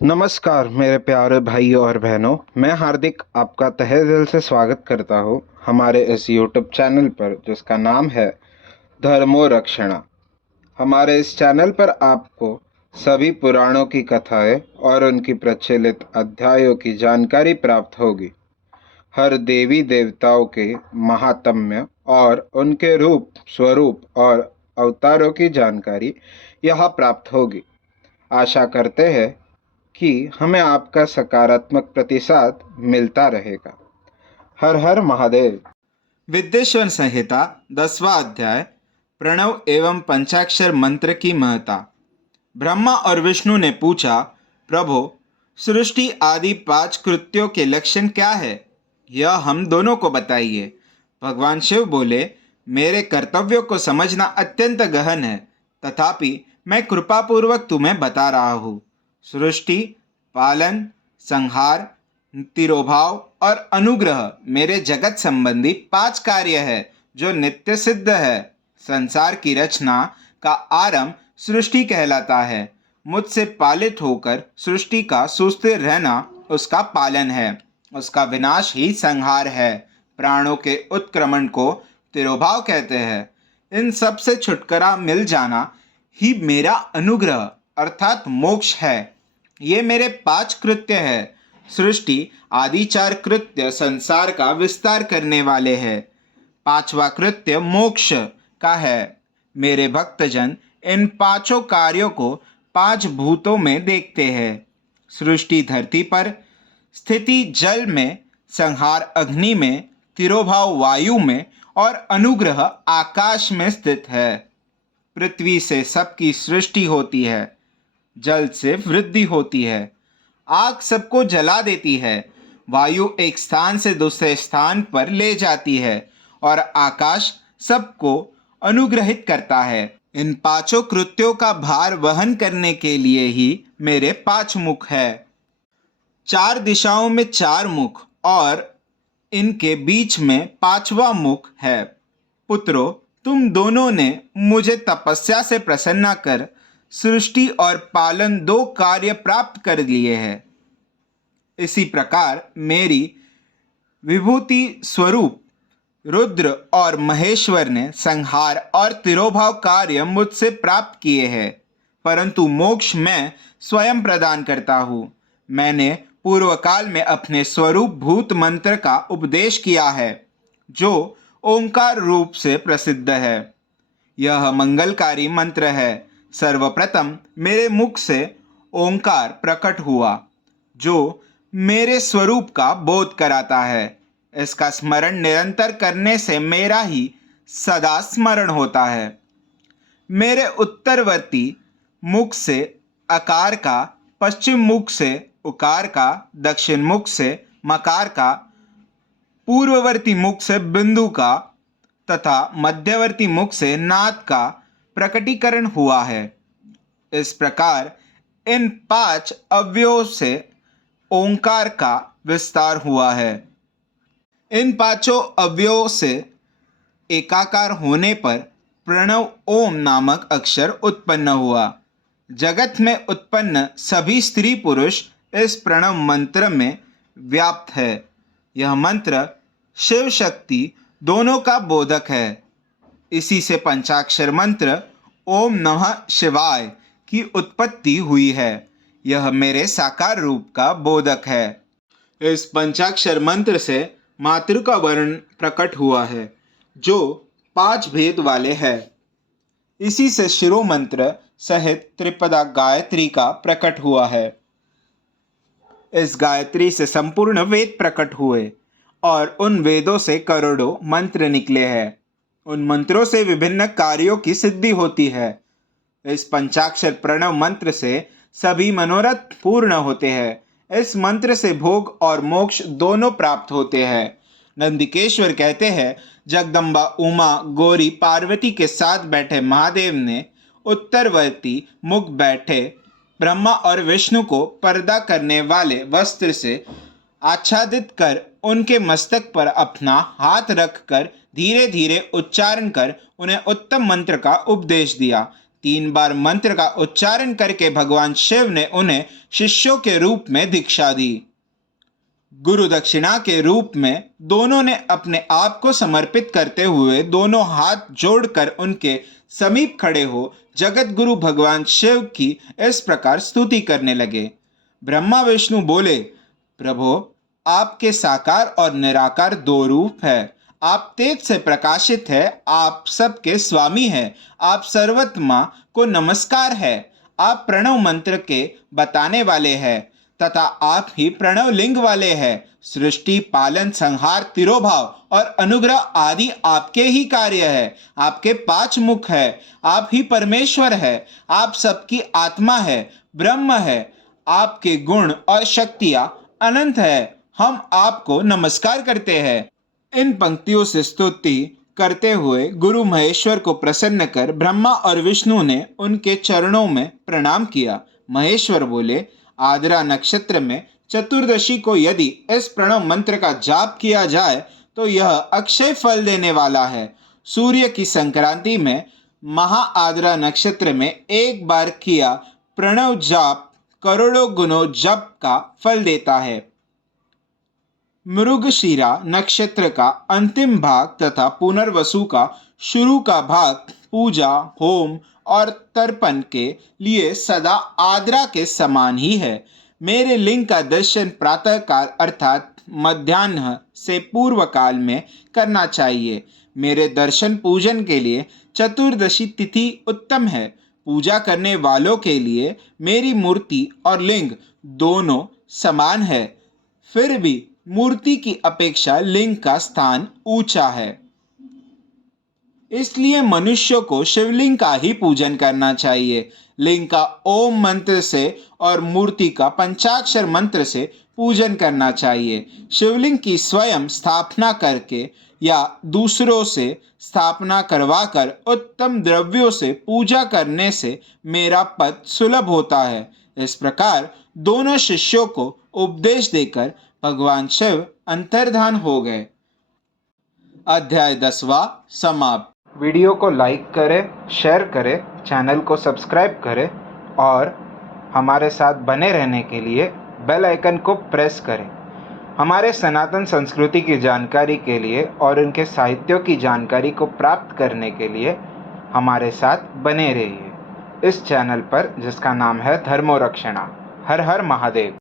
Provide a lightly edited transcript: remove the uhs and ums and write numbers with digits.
नमस्कार मेरे प्यारे भाइयों और बहनों, मैं हार्दिक आपका तहे दिल से स्वागत करता हूँ हमारे इस यूट्यूब चैनल पर जिसका नाम है धर्मो रक्षणा। हमारे इस चैनल पर आपको सभी पुराणों की कथाएं और उनकी प्रचलित अध्यायों की जानकारी प्राप्त होगी। हर देवी देवताओं के महात्म्य और उनके रूप स्वरूप और अवतारों की जानकारी यहाँ प्राप्त होगी। आशा करते हैं कि हमें आपका सकारात्मक प्रतिसाद मिलता रहेगा। हर हर महादेव। विद्येश्वर संहिता 10वां अध्याय प्रणव एवं पंचाक्षर मंत्र की महत्ता। ब्रह्मा और विष्णु ने पूछा, प्रभो, सृष्टि आदि 5 कृत्यों के लक्षण क्या है? यह हम दोनों को बताइए। भगवान शिव बोले, मेरे कर्तव्यों को समझना अत्यंत गहन है, तथापि मैं कृपापूर्वक तुम्हें बता रहा हूँ। सृष्टि, पालन, संहार, तिरोभाव और अनुग्रह मेरे जगत संबंधी 5 कार्य है जो नित्य सिद्ध है। संसार की रचना का आरंभ सृष्टि कहलाता है। मुझसे पालित होकर सृष्टि का सुस्थिर रहना उसका पालन है। उसका विनाश ही संहार है। प्राणों के उत्क्रमण को तिरोभाव कहते हैं। इन सब से छुटकारा मिल जाना ही मेरा अनुग्रह अर्थात मोक्ष है। ये मेरे 5 कृत्य है। सृष्टि आदि 4 कृत्य संसार का विस्तार करने वाले हैं। 5वां कृत्य मोक्ष का है। मेरे भक्तजन इन 5 कार्यों को 5 भूतों में देखते हैं। सृष्टि धरती पर, स्थिति जल में, संहार अग्नि में, तिरोभाव वायु में और अनुग्रह आकाश में स्थित है। पृथ्वी से सबकी सृष्टि होती है। जल से वृद्धि होती है। आग सबको जला देती है। वायु एक स्थान से दूसरे स्थान पर ले जाती है और आकाश सबको अनुग्रहित करता है। इन 5 कृत्यों का भार वहन करने के लिए ही मेरे 5 मुख है। 4 दिशाओं में 4 मुख और इनके बीच में 5वां मुख है। पुत्रों, तुम दोनों ने मुझे तपस्या से प्रसन्न कर सृष्टि और पालन 2 कार्य प्राप्त कर लिए हैं। इसी प्रकार मेरी विभूति स्वरूप रुद्र और महेश्वर ने संहार और तिरोभाव कार्य मुझसे प्राप्त किए हैं, परंतु मोक्ष मैं स्वयं प्रदान करता हूँ। मैंने पूर्व काल में अपने स्वरूप भूत मंत्र का उपदेश किया है, जो ओंकार रूप से प्रसिद्ध है। यह मंगलकारी मंत्र है। सर्वप्रथम मेरे मुख से ओंकार प्रकट हुआ, जो मेरे स्वरूप का बोध कराता है। इसका स्मरण निरंतर करने से मेरा ही सदा स्मरण होता है। मेरे उत्तरवर्ती मुख से अकार का, पश्चिम मुख से उकार का, दक्षिण मुख से मकार का, पूर्ववर्ती मुख से बिंदु का तथा मध्यवर्ती मुख से नाद का प्रकटीकरण हुआ है। इस प्रकार इन 5 अवयवों से ओंकार का विस्तार हुआ है। इन 5 अवयवों से एकाकार होने पर प्रणव ओम नामक अक्षर उत्पन्न हुआ। जगत में उत्पन्न सभी स्त्री पुरुष इस प्रणव मंत्र में व्याप्त है। यह मंत्र शिव शक्ति दोनों का बोधक है। इसी से पंचाक्षर मंत्र ओम नमः शिवाय की उत्पत्ति हुई है। यह मेरे साकार रूप का बोधक है। इस पंचाक्षर मंत्र से मातृ का वर्ण प्रकट हुआ है, जो 5 भेद वाले है। इसी से शिरो मंत्र सहित त्रिपदा गायत्री का प्रकट हुआ है। इस गायत्री से संपूर्ण वेद प्रकट हुए और उन वेदों से करोड़ों मंत्र निकले हैं। उन मंत्रों से विभिन्न कार्यों की सिद्धि होती है। इस पंचाक्षर प्रणव मंत्र से सभी मनोरथ पूर्ण होते हैं। इस मंत्र से भोग और मोक्ष दोनों प्राप्त होते हैं। नंदिकेश्वर कहते हैं, जगदम्बा उमा गौरी पार्वती के साथ बैठे महादेव ने उत्तरवर्ती मुख बैठे ब्रह्मा और विष्णु को पर्दा करने वाले वस्त्र से आच्छादित कर उनके मस्तक पर अपना हाथ रखकर धीरे धीरे उच्चारण कर उन्हें उत्तम मंत्र का उपदेश दिया। 3 बार मंत्र का उच्चारण करके भगवान शिव ने उन्हें शिष्यों के रूप में दीक्षा दी। गुरु दक्षिणा के रूप में दोनों ने अपने आप को समर्पित करते हुए दोनों हाथ जोड़कर उनके समीप खड़े हो जगत गुरु भगवान शिव की इस प्रकार स्तुति करने लगे। ब्रह्मा विष्णु बोले, प्रभो, आपके साकार और निराकार 2 रूप है। आप तेज से प्रकाशित है, आप सबके स्वामी हैं, आप सर्वोत्तमा को नमस्कार है। आप प्रणव मंत्र के बताने वाले हैं तथा आप ही प्रणव लिंग वाले हैं। सृष्टि, पालन, संहार, तिरोभाव और अनुग्रह आदि आपके ही कार्य है। आपके 5 मुख है। आप ही परमेश्वर है। आप सबकी आत्मा है, ब्रह्म है। आपके गुण और शक्तियां अनंत है। हम आपको नमस्कार करते हैं। इन पंक्तियों से स्तुति करते हुए गुरु महेश्वर को प्रसन्न कर ब्रह्मा और विष्णु ने उनके चरणों में प्रणाम किया। महेश्वर बोले, आद्रा नक्षत्र में चतुर्दशी को यदि इस प्रणव मंत्र का जाप किया जाए तो यह अक्षय फल देने वाला है। सूर्य की संक्रांति में महा आद्रा नक्षत्र में एक बार किया प्रणव जाप करोड़ों गुणों जप का फल देता है। मृगशिरा नक्षत्र का अंतिम भाग तथा पुनर्वसु का शुरू का भाग पूजा, होम और तर्पण के लिए सदा आद्रा के समान ही है। मेरे लिंग का दर्शन प्रातः काल अर्थात मध्याह्न से पूर्व काल में करना चाहिए। मेरे दर्शन पूजन के लिए चतुर्दशी तिथि उत्तम है। पूजा करने वालों के लिए मेरी मूर्ति और लिंग दोनों समान है। फिर भी मूर्ति की अपेक्षा लिंग का स्थान ऊंचा है, इसलिए मनुष्य को शिवलिंग का ही पूजन करना चाहिए। लिंग का ओम मंत्र से और मूर्ति का पंचाक्षर मंत्र से पूजन करना चाहिए। शिवलिंग की स्वयं स्थापना करके या दूसरों से स्थापना करवाकर उत्तम द्रव्यों से पूजा करने से मेरा पद सुलभ होता है। इस प्रकार दोनों शिष्यों को उपदेश देकर भगवान शिव अंतर्धान हो गए। अध्याय 10वां समाप्त। वीडियो को लाइक करें, शेयर करें, चैनल को सब्सक्राइब करें और हमारे साथ बने रहने के लिए बेल आइकन को प्रेस करें। हमारे सनातन संस्कृति की जानकारी के लिए और उनके साहित्यों की जानकारी को प्राप्त करने के लिए हमारे साथ बने रहिए इस चैनल पर, जिसका नाम है धर्मो रक्षणा। हर हर महादेव।